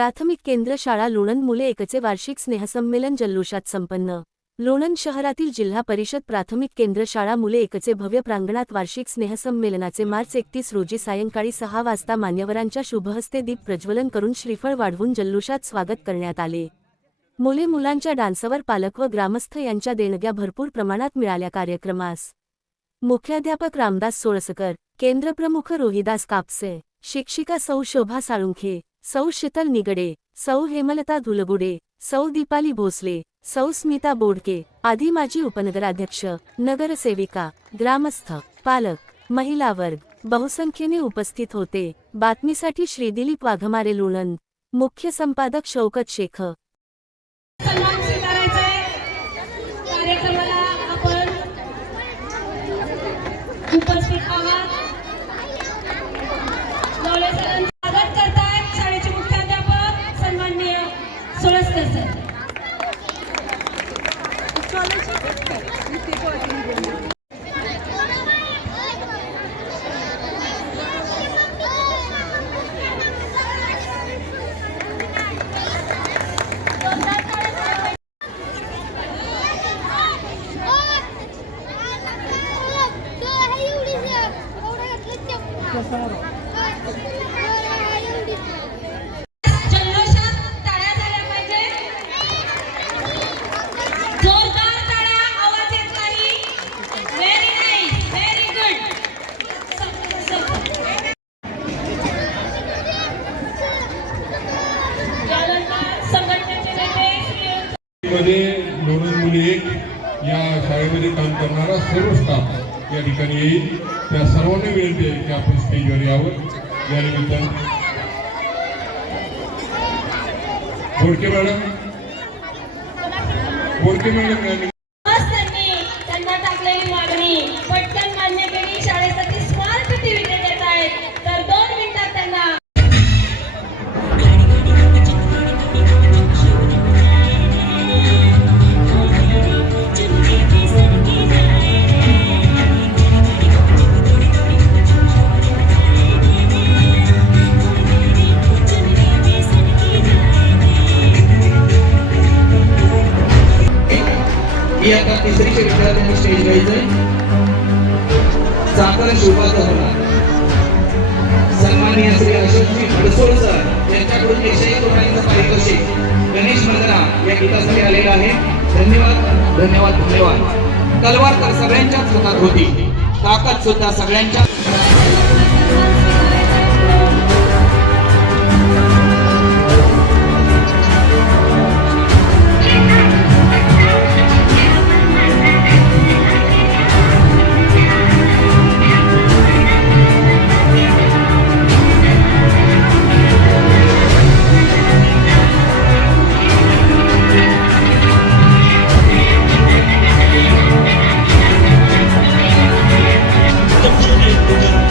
प्राथमिक केंद्र शाळा लोणंद मुले एकचे वार्षिक स्नेहसंमेलन जल्लोषात संपन्न। लोणंद शहरातील जिल्हा परिषद प्राथमिक केंद्र शाळा मुले एकचे भव्य प्रांगणात वार्षिक स्नेहसंमेलनाचे मार्च 31 रोजी सायंकाळी 6 वाजता मान्यवरांच्या शुभहस्ते दीप प्रज्वलन करून श्रीफळ वाढवून जल्लोषात स्वागत करण्यात आले। मुले मुलांच्या डान्सवर पालक व ग्रामस्थ यांच्या देणग्या भरपूर प्रमाणात मिळाल्या। कार्यक्रमास मुख्याध्यापक रामदास सोळसकर, केंद्रप्रमुख रोहिदास कापसे, शिक्षिका सौ शोभा साळुंखे, सौ शीतल निगडे, सौ हेमलता धुलगुडे, सौ दीपाली भोसले, सौ स्मिता बोडके आदी माजी उपनगराध्यक्ष, नगरसेविका, ग्रामस्थ, पालक, महिला वर्ग बहुसंख्येने उपस्थित होते। बातमीसाठी श्री दिलीप वाघमारे, लोणंद। मुख्य संपादक शौकत शेख। उपस्थित आहात स्वागत करतायत शाळेचे मुख्याध्यापक सन्माननीय सोळसकर सर। जल्लोषात टाळ्या झाल्या पाहिजे, जोरदार टाळ्या, आवाज येत नाही। Very nice, very good. संघटनेचे नेते मध्ये लोणंद मुले एक या शाळेमध्ये काम करणारा सर्व स्टाफ या ठिकाणी येईल। त्या सर्वांना विनंती आहे की आपण स्टेजवर यावं। या निमित्तानं बोडके मॅडम त्यांना टाकलेली मागणी पटकन मान्य केली। शाळेसाठी स्मार्ट टीव्ही देत आहेत, तर 2 मिनिटात त्यांना मी आता तिसरीच्या विद्यार्थ्यांनी स्टेज घ्यायचंय। साखर शिवपाचा होणार सन्माननीय श्री अशोकजी अडसोळ सर यांच्याकडून 101 रुपयांचं पारितोषिक गणेश वंदना या गीतासाठी आलेलं आहे। धन्यवाद धन्यवाद धन्यवाद। तलवार तर सगळ्यांच्याच हातात होती, ताकद सुद्धा सगळ्यांच्या। Don't you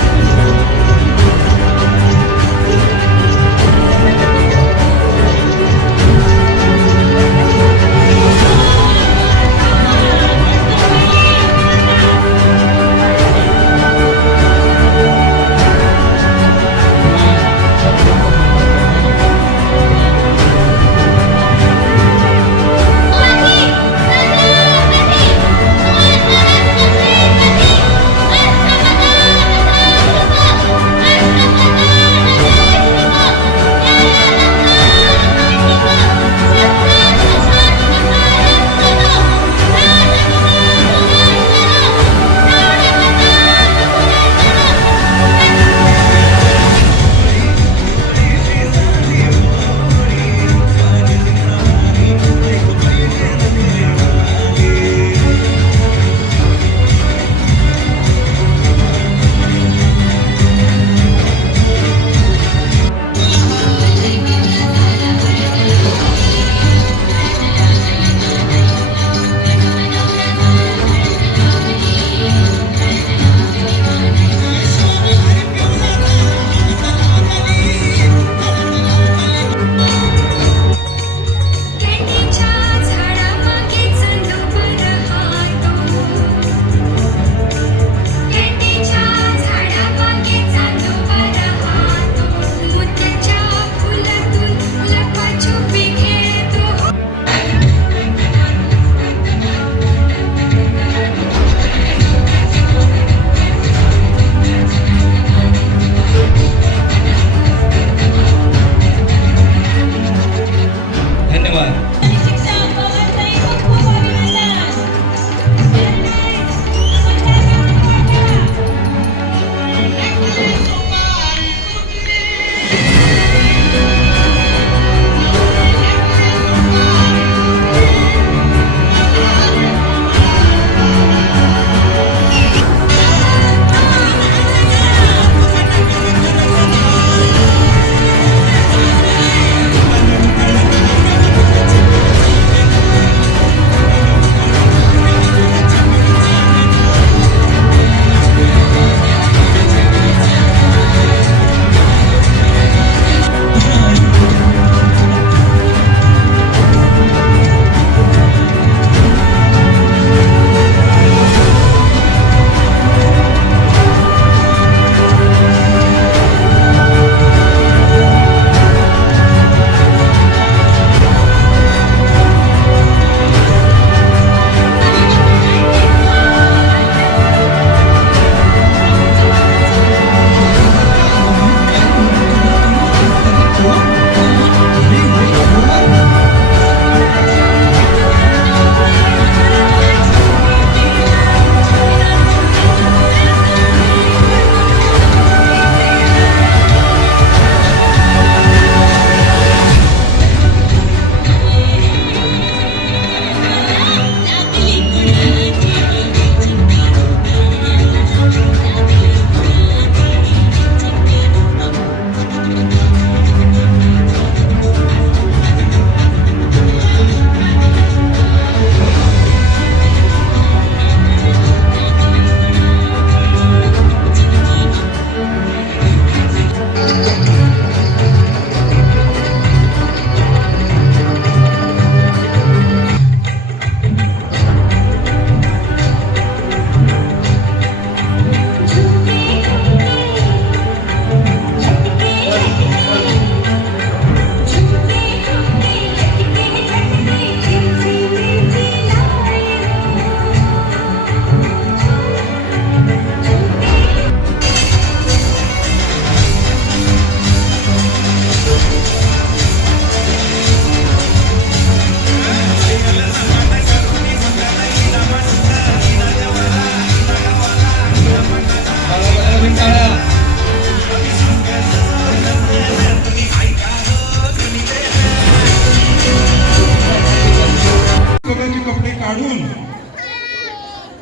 काढून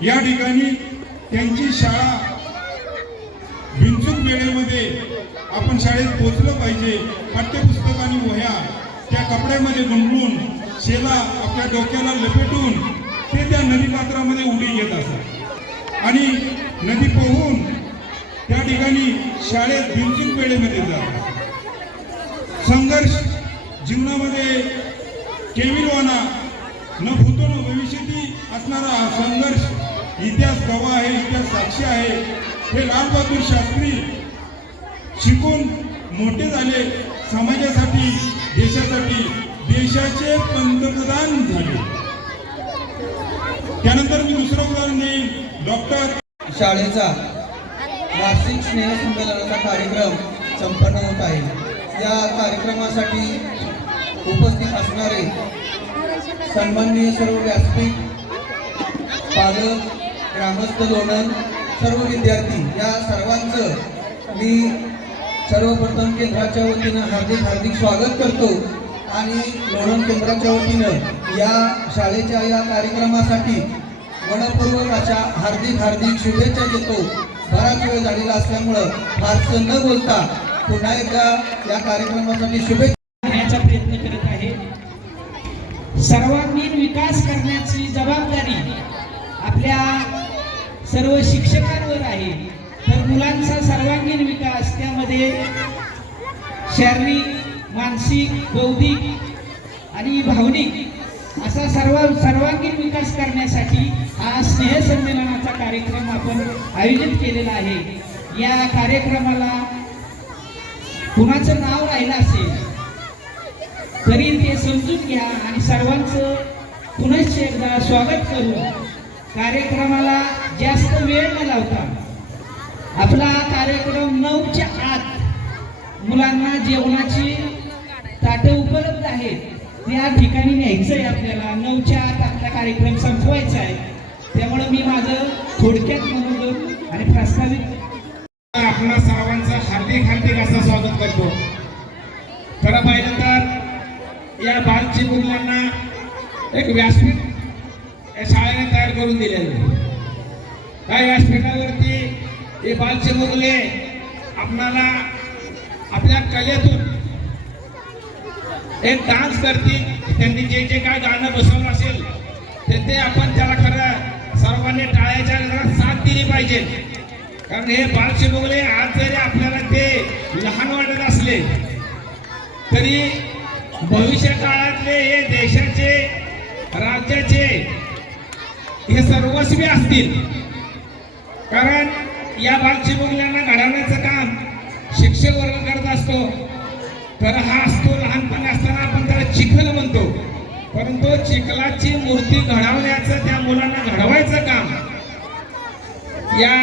या ठिकाणी त्यांची शाळा बिनचूक वेळेमध्ये आपण शाळेत पोहोचलं पाहिजे. पाठ्यपुस्तक आणि वह्या त्या कपड्यामध्ये गुंडून शेला आपल्या डोक्याला लपेटून ते त्या नदीपात्रामध्ये उडी घेत असतात आणि नदी पोहून त्या ठिकाणी शाळेत बिनचूक वेळेमध्ये जातात. संघर्ष जीवनामध्ये केविलवाना न भूतो न भविष्यती असणारा हा संघर्ष इतिहास गवाह आहे, इतिहास साक्षी आहे. हे लालबहादूर शास्त्री शिकून मोठे झाले, समाजासाठी, देशासाठी, देशाचे पंतप्रधान झाले. त्यानंतर मी दुसरं उदाहरण देईन. डॉक्टर शाळेचा वार्षिक स्नेहसंमेलनाचा कार्यक्रम संपन्न होत आहे. या कार्यक्रमासाठी उपस्थित असणारे सन्माननीय सर्व व्यासपीठ, पालक, ग्रामस्थ, लोणंद, सर्व विद्यार्थी या सर्वांचं मी सर्वप्रथम केंद्राच्या वतीनं हार्दिक स्वागत करतो आणि लोणंद केंद्राच्या वतीनं या शाळेच्या या कार्यक्रमासाठी मनपूर्वक अशा हार्दिक शुभेच्छा देतो. बराच वेळ झालेला असल्यामुळं फारसं न बोलता पुन्हा एकदा या कार्यक्रमासाठी शुभेच्छा करण्याचा प्रयत्न करत आहे. सर्वांगीण विकास करण्याची जबाबदारी आपल्या सर्व शिक्षकांवर आहे. तर मुलांचा सर्वांगीण विकास त्यामध्ये शारीरिक, मानसिक, बौद्धिक आणि भावनिक असा सर्वांगीण विकास करण्यासाठी हा स्नेहसंमेलनाचा कार्यक्रम आपण आयोजित केलेला आहे. या कार्यक्रमाला कुणाचं नाव राहिलं असेल तरी ते समजून घ्या आणि सर्वांचं पुनश्च एकदा स्वागत करू. कार्यक्रमाला जास्त वेळ न लावता आपला कार्यक्रम 9च्या आत मुलांना जेवणाची ताटं उपलब्ध आहेत त्या ठिकाणी न्यायचं आहे. आपल्याला 9च्या आत आपला कार्यक्रम संपवायचा आहे. त्यामुळे मी माझं थोडक्यात म्हणून आणि प्रस्तावित आपणा सर्वांचं हार्दिक असं स्वागत करतो. खरं पाहिलं तर या बालचिमुकल्यांना एक व्यासपीठ या शाळेने तयार करून दिलेलं आहे. त्या व्यासपीठावरती हे बालचिमुकले आपणाला आपल्या कलेतून एक डान्स करतील. त्यांनी जे काय गाणं बसवलं असेल ते आपण त्याला खरं सर्वांनी टाळ्याच्या गजरात साथ दिली पाहिजे. कारण हे बालचिमुकले आज जरी आपल्याला ते लहान वाटत असले तरी भविष्य काळातले हे देशाचे, राज्याचे हे सर्वस्वी असतील. कारण या बालचिमुकल्यांना घडवण्याचं काम शिक्षक वर्ग करत असतो. तर हा असतो लहानपणी असताना आपण त्याला चिखल म्हणतो, परंतु चिखलाची मूर्ती घडवण्याचं, त्या मुलांना घडवायचं काम या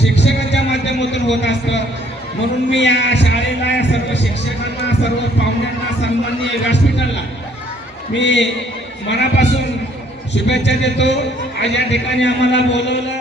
शिक्षकांच्या माध्यमातून होत असतं. म्हणून मी या शाळेला, या सर्व शिक्षकांना, सर्व पाहुण्यांना, सन्माननीय व्यासपीठाला मी मनापासून शुभेच्छा देतो. आज या ठिकाणी आम्हाला बोलवलं,